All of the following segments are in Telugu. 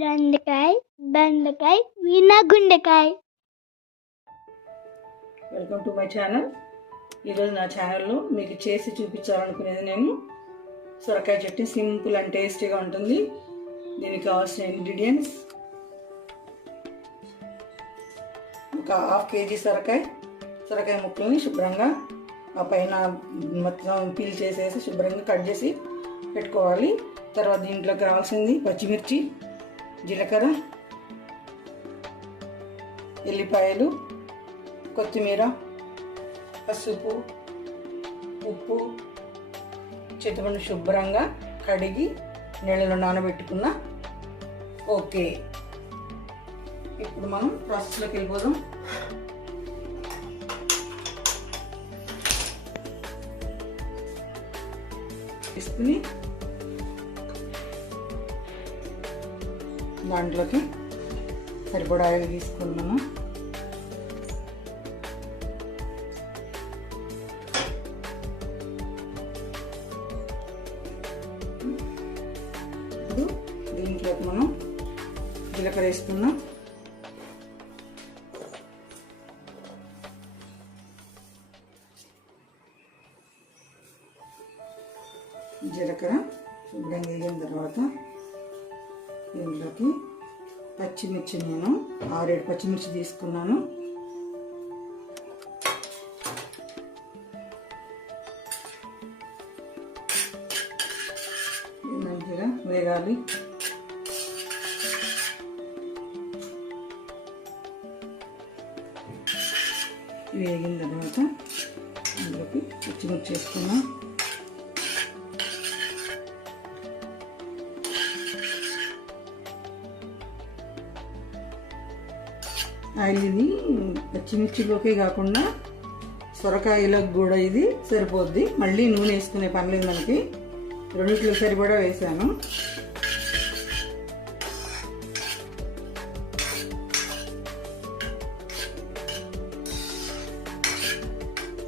దొండకాయ, బెండకాయ, గుండెకాయ. Welcome to my channel. ఈరోజు నా ఛానల్లో మీకు చేసి చూపించాలనుకునేది నేను సొరకాయ చట్నీ. సింపుల్ అండ్ టేస్టీగా ఉంటుంది. దీనికి కావాల్సిన ఇంగ్రీడియంట్స్: ఒక హాఫ్ కేజీ సొరకాయ ముక్కల్ని శుభ్రంగా ఆ పైన మొత్తం పీల్ చేసేసి శుభ్రంగా కట్ చేసి పెట్టుకోవాలి. తర్వాత దీంట్లోకి కావాల్సింది పచ్చిమిర్చి, జీలకర్ర, ఎల్లిపాయలు, కొత్తిమీర, పసుపు, ఉప్పు, చింతపండు శుభ్రంగా కడిగి నీళ్ళలో నానబెట్టుకున్న. ఓకే, ఇప్పుడు మనం ప్రాసెస్లోకి వెళ్ళిపోదాం. తీసుకుని దాంట్లోకి సరిపడా ఆయిల్ తీసుకున్నాము. ఇప్పుడు దీంట్లోకి మనం జీలకర్ర వేసుకున్నాం. జీలకర్ర శుభ్రంగా వేగిన తర్వాత దీంట్లోకి పచ్చిమిర్చి, నేను 6-7 పచ్చిమిర్చి తీసుకున్నాను. మంచిగా వేగాలి. వేగిన తర్వాత అందులోకి పచ్చిమిర్చి వేసుకున్నాం. ఆయిల్ ఇది పచ్చిమిర్చిలోకే కాకుండా సొరకాయలకు కూడా ఇది సరిపోద్ది. మళ్ళీ నూనె వేసుకునే పని లేదు మనకి. రెండిట్లో సరిపడా వేసాను.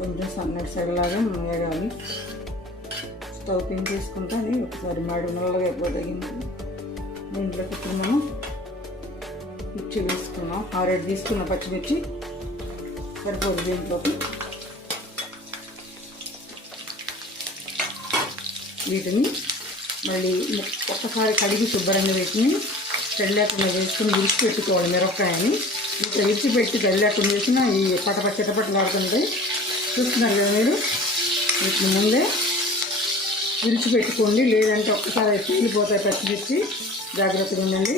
కొంచెం సన్నటి సగలాగా వేగాలి. స్టవ్ పెంచేసుకుంటే అది ఒకసారి మాడి నల్లగా అయిపోతగింది. దీంట్లోకి ఇప్పుడు మనం మిర్చి వేసుకున్నాం. 6-7 తీసుకున్న పచ్చిమిర్చి సరిపోదు. దీంట్లోకి వీటిని మళ్ళీ ఒక్కసారి కడిగి శుభ్రంగా వీటిని తెల్లేకుండా వేసుకుని విడిచిపెట్టుకోవాలి. మిరపకాయని ఇట్లా విడిచిపెట్టి తెల్లేకుండా వేసిన ఈ చిటపట్లు ఆడుతుంటాయి. చూస్తున్నారు కదా మీరు. వీటిని ముందే విడిచిపెట్టుకోండి, లేదంటే ఒక్కసారి పేలిపోతాయి పచ్చిమిర్చి. జాగ్రత్తగా ఉండండి.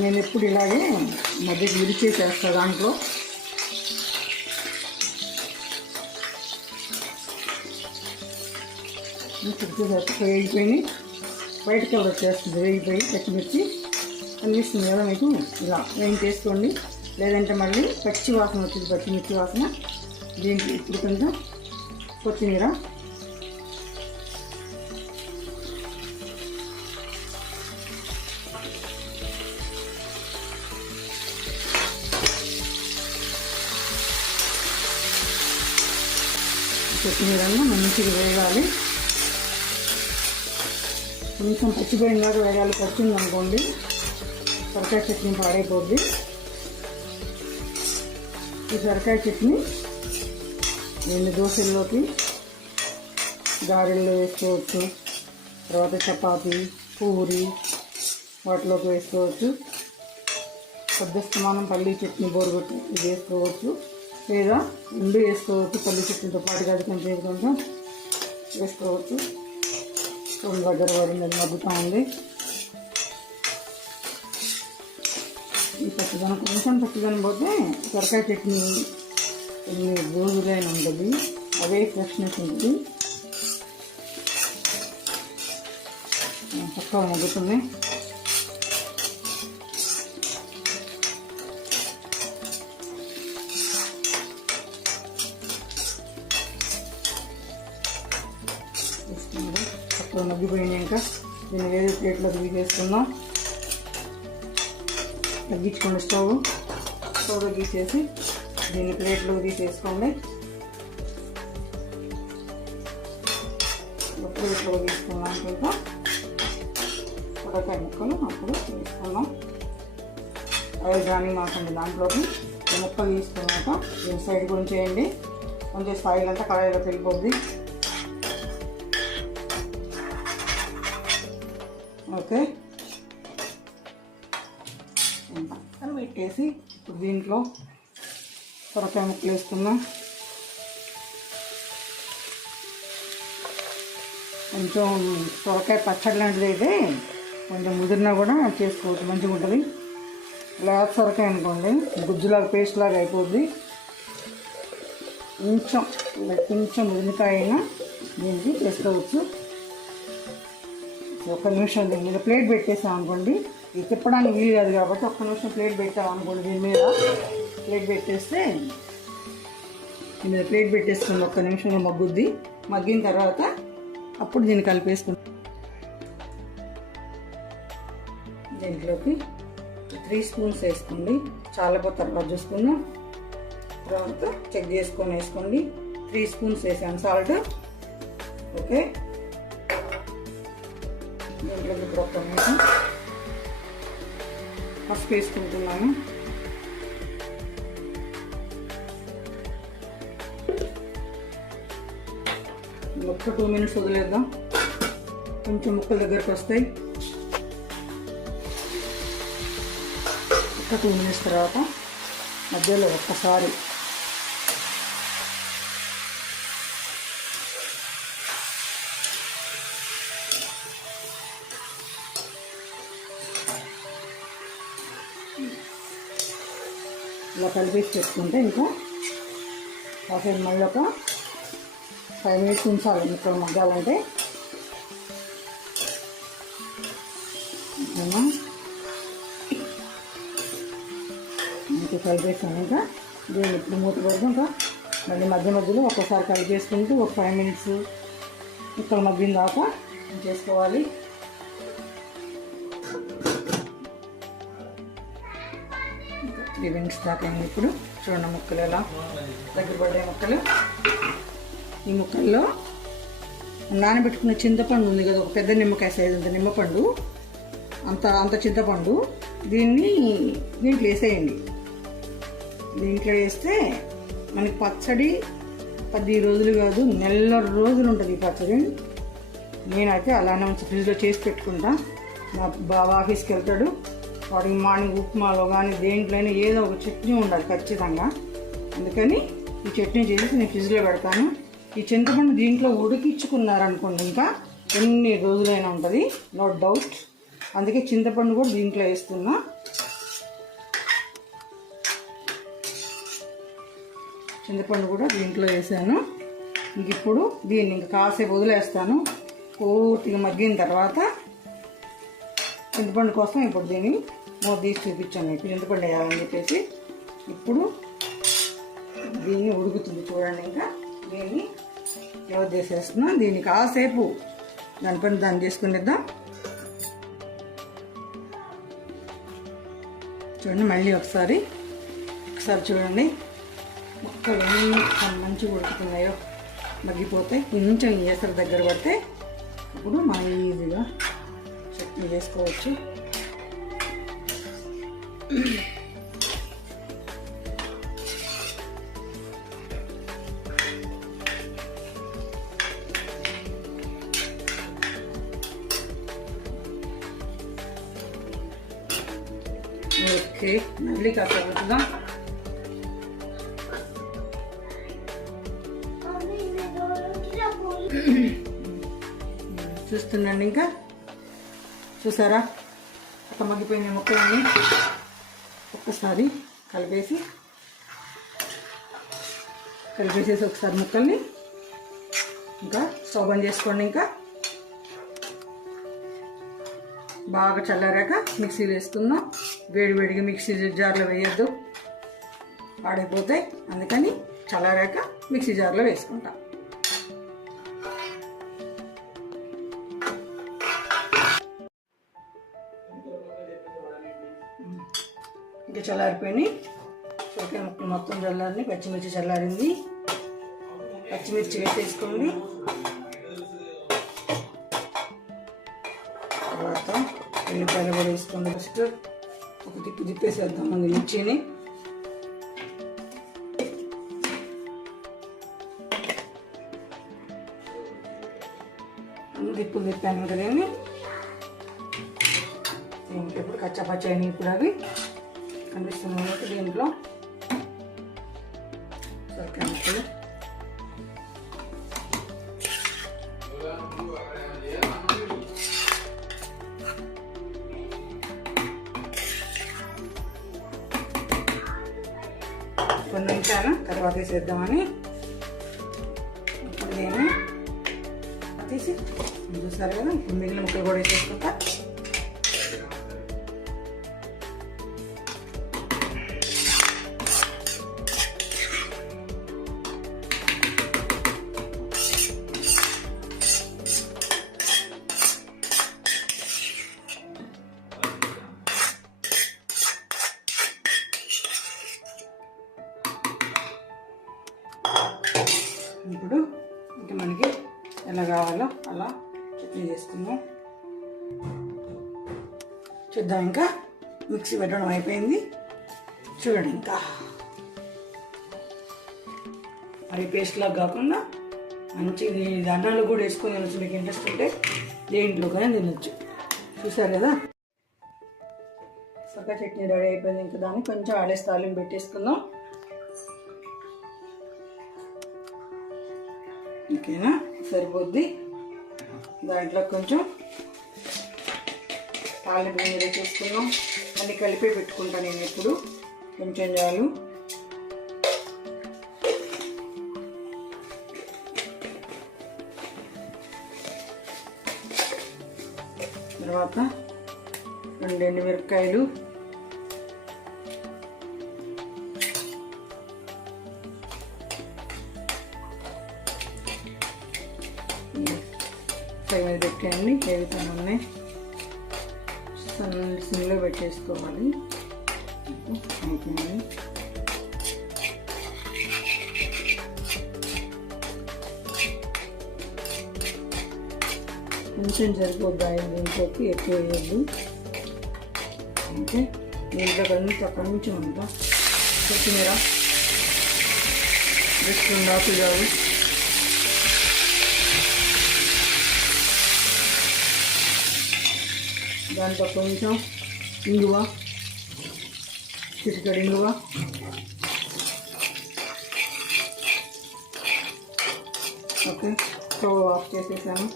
నేను ఎప్పుడు ఇలాగే మధ్యకి విడిచేసేస్తాను. దాంట్లో వేగిపోయి వైట్ కలర్ వచ్చేస్తుంది. వేగిపోయి పచ్చిమిర్చి అనిపిస్తుంది కదా మీకు. ఇలా వేయించేసుకోండి, లేదంటే మళ్ళీ పచ్చి వాసన వచ్చింది, పచ్చిమిర్చి వాసన. దీంట్లో ఇప్పుడు కొంచెం కొత్తిమీర, కొత్తిమీరను మంచిగా వేగాలి. కొంచెం పచ్చిపోయినాక వేగాలి. పచ్చింది అనుకోండి సొరకాయ చట్నీ పాడైపోద్ది. ఈ సొరకాయ చట్నీ రెండు దోశల్లోకి, గారెల్లో వేసుకోవచ్చు, తర్వాత చపాతీ, పూరి వాటిలోకి వేసుకోవచ్చు. పెద్దస్తమానం పల్లీ చట్నీ బోరుగొట్టి ఇది వేసుకోవచ్చు, లేదా రెండు వేసుకోవచ్చు. పల్లి చట్నీతో పాటుగా అది కొంచెం కొంచెం వేసుకోవచ్చు. రెండు దగ్గర పడింది, అది మగ్గుతూ ఉంది. ఈ పచ్చిదనం కొంచెం పచ్చిదనం పోతే సొరకాయ చట్నీ కొన్ని రోజులైన ఉంటుంది, అవే ఫ్రెష్నెస్ ఉంటుంది. చక్కగా మగ్గుతుంది. చక్కగా మగ్గిపోయినాక దీన్ని వేరే ప్లేట్లోకి తీసేసుకుందాం. తగ్గించుకోండి స్టవ్ తగ్గించేసి దీన్ని ప్లేట్లోకి తీసేసుకోండి. ప్లేట్లో తీసుకున్నాం. ఇంకా సొరకాయ ముక్కలు అప్పుడు తీసుకున్నాం. ఆయిల్ కానీ మాకండి దాంట్లోకి ఈ ముక్కలు తీసుకున్నాక దీని సైడ్ గురించి వేయండి. కొంచెం ఆయిల్ అంతా కడాయిలో వెళ్ళిపోద్ది. ఓకే, పక్కన పెట్టేసి ఇప్పుడు దీంట్లో సొరకాయ ముక్కలు వేసుకుందాం. కొంచెం సొరకాయ పచ్చడి లాంటిది అయితే కొంచెం ముదిరినా కూడా చేసుకోవచ్చు, మంచిగా ఉంటుంది. లేత సొరకాయ అనుకోండి గుజ్జులాగా పేస్ట్ లాగా అయిపోద్ది. కొంచెం ముదిరికాయ అయినా దీనికి చేసుకోవచ్చు. ఒక్క నిమిషం దీని మీద ప్లేట్ పెట్టేసాం అనుకోండి, ఇది తిప్పడానికి వీలు కాదు కాబట్టి ఒక్క నిమిషం ప్లేట్ పెట్టాం అనుకోండి. దీని మీద ప్లేట్ పెట్టేస్తే దీని మీద ప్లేట్ పెట్టేసుకుని ఒక్క నిమిషంలో మగ్గుద్ది. మగ్గిన తర్వాత అప్పుడు దీన్ని కలిపేసుకుంటాం. దీంట్లోకి 3 స్పూన్స్ వేసుకోండి, చాలా తర్వాత చూసుకుందాం. తర్వాత చెక్ చేసుకొని వేసుకోండి. 3 స్పూన్స్ వేసాను సాల్ట్. ఓకే, దీంట్లోకి ఇప్పుడు ఒక్క నిమిషం పసుపు వేసుకుంటున్నాను. ఒక్క 2 మినిట్స్ వదిలేద్దాం, కొంచెం ముక్కల దగ్గరకు వస్తాయి. ఒక 2 మినిట్స్ తర్వాత మధ్యలో ఒక్కసారి ఇలా కలిపేసి పెట్టుకుంటే ఇంకా కాసేపు మళ్ళీ ఒక 5 మినిట్స్ ఉంచాలి ముక్కలు మగ్గాలంటే. ఇంకా కలిపేసాను. ఇంకా దీన్ని ఇప్పుడు మూత పెడదాం. ఇంకా మళ్ళీ మధ్యలో ఒక్కసారి కలిపేసుకుంటూ ఒక 5 మినిట్స్ ముక్కలు మగ్గిన దాకా చేసుకోవాలి. ఇంకా 3 మినిట్స్ దాకా అయింది. ఇప్పుడు చూడండి ముక్కలు ఎలా దగ్గర పడే ముక్కలు. ఈ ముక్కల్లో నానబెట్టుకున్న చింతపండు ఉంది కదా, ఒక పెద్ద నిమ్మకాయ సైజు అంత నిమ్మపండు, అంత చింతపండు దీంట్లో వేసేయండి. దీంట్లో వేస్తే మనకి పచ్చడి 10 రోజులు కాదు నెల రోజులు ఉంటుంది ఈ పచ్చడి. నేనైతే అలానే ఉంచి ఫ్రిడ్జ్లో చేసి పెట్టుకుంటా. మా బాబా ఆఫీస్కి వెళ్తాడు, వాడికి మార్నింగ్ ఉప్మాలో కానీ దేంట్లోనే ఏదో ఒక చట్నీ ఉండాలి ఖచ్చితంగా. అందుకని ఈ చట్నీ చేసి నేను ఫ్రిడ్జ్లో పెడతాను. ఈ చింతపండు దీంట్లో ఉడికించుకున్నారనుకోండి ఇంకా ఎన్ని రోజులైనా ఉంటుంది, నో డౌట్. అందుకే చింతపండు కూడా దీంట్లో వేస్తున్నా. చింతపండు కూడా దీంట్లో వేసాను. ఇంక ఇప్పుడు దీన్ని ఇంక కాసేపు వదిలేస్తాను. పూర్తిగా మగ్గిన తర్వాత చింతపండు కోసం ఇప్పుడు దీన్ని మూత తీసి చూపించాను. ఇప్పుడు చింతపండు వేయాలని చెప్పేసి ఇప్పుడు దీన్ని ఉడుకుతుంది చూడండి. ఇంకా దీన్ని ఎవరు చేసేస్తున్నా. దీన్ని కాసేపు దానిపైన దాన్ని చేసుకునిద్దాం. చూడండి మళ్ళీ ఒకసారి చూడండి ముక్కలు మంచిగా ఉడుకుతున్నాయో, మగ్గిపోతే కొంచెం ఏసరి దగ్గర పడితే ఇప్పుడు మనం ఈజీగా చట్నీ చేసుకోవచ్చు. ఓకే, మళ్ళీ కాసేపు ఉంచుదాం. చూస్తుండండి, ఇంకా చూసారా ఒక మగ్గిపోయిన ముక్కలన్నీ ఒక్కసారి కలిపేసేసి ఒకసారి ముక్కల్ని ఇంకా స్టవ్ బంద్ చేసుకోండి. ఇంకా బాగా చల్లారాక మిక్సీలో వేసుకుందాం. వేడివేడిగా మిక్సీ జార్లో వేయొద్దు, పాడైపోతాయి. అందుకని చల్లారాక మిక్సీ జార్లో వేసుకుంటాం. ఇంకా చల్లారిపోయినాయి. సొరకాయ ముక్కలు మొత్తం చల్లారిని, పచ్చిమిర్చి చల్లారింది. పచ్చిమిర్చి వేసేసుకోండి. తర్వాత ఉల్లిపాయలు కూడా వేసుకోండి. ఫస్ట్ ఒక తిప్పు తిప్పేసేద్దాం ముందు మిర్చిని. తిప్పులు తిప్పాను కదండి. దీంట్లో ఇప్పుడు కచ్చపచ్చ అయినాయి. ఇప్పుడు అవి కనిపిస్తున్నాయి దీంట్లో సరికాయలు. కొన్ని నిమిషాలు తర్వాత వేసేద్దామని ఇప్పుడు నేను తీసి చూసారు కదా. ఇప్పుడు మిగిలిన ముక్కలు కూడా వేసేసుకుంటా. ఇప్పుడు ఇంకా మనకి ఎలా కావాలో అలా చట్నీ చేసుకుందాం. చూద్దాం. ఇంకా మిక్సీ పెట్టడం అయిపోయింది. చూడండి, ఇంకా మరి పేస్ట్లా కాకుండా మంచి అన్నాలు కూడా వేసుకొని తినొచ్చు. మీకు ఇంట్రెస్ట్ ఉంటే దేంట్లో కానీ తినొచ్చు. చూసారు కదా, సొక్క చట్నీ రెడీ అయిపోయింది. ఇంకా దాన్ని కొంచెం ఆడేసి తాలింపు పెట్టేసుకుందాం. ఓకేనా, సరిపోద్ది. దాంట్లో కొంచెం తాలింపు మీద చేసుకుందాం. అన్నీ కలిపి పెట్టుకుంటాను నేను ఎప్పుడు. కొంచెం చాలు. తర్వాత 2 ఎండుమిరపకాయలు, మీద పెట్టండి. వేగుతానన్నీ సిమ్లో పెట్టేసుకోవాలి. అయిపోయింది. కొంచెం సరిపోద్దాయి. దీంట్లోకి ఎక్కువ వేయద్దు. ఓకే, దీంట్లో కొంచెం అంతా కొత్తిమీర జస్ట్ 2 ఆకులు చాలు. దాంట్లో కొంచెం ఇంగువ, చిటికెడు ఇంగువ, ఓకే. స్టవ్ ఆఫ్ చేసేసాను.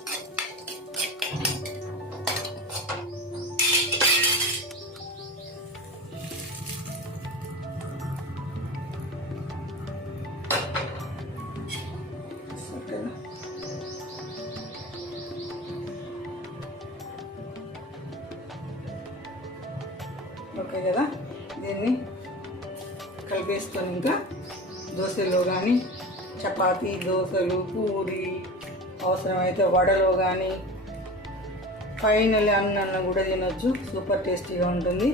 ఓకేనా, ఓకే కదా. దీన్ని కలిపేసుకొని ఇంకా దోశలో కానీ, చపాతీ, దోశలు, పూరి, అవసరమైతే వడలో కానీ, ఫైనల్ అన్నం కూడా తినొచ్చు. సూపర్ టేస్టీగా ఉంటుంది.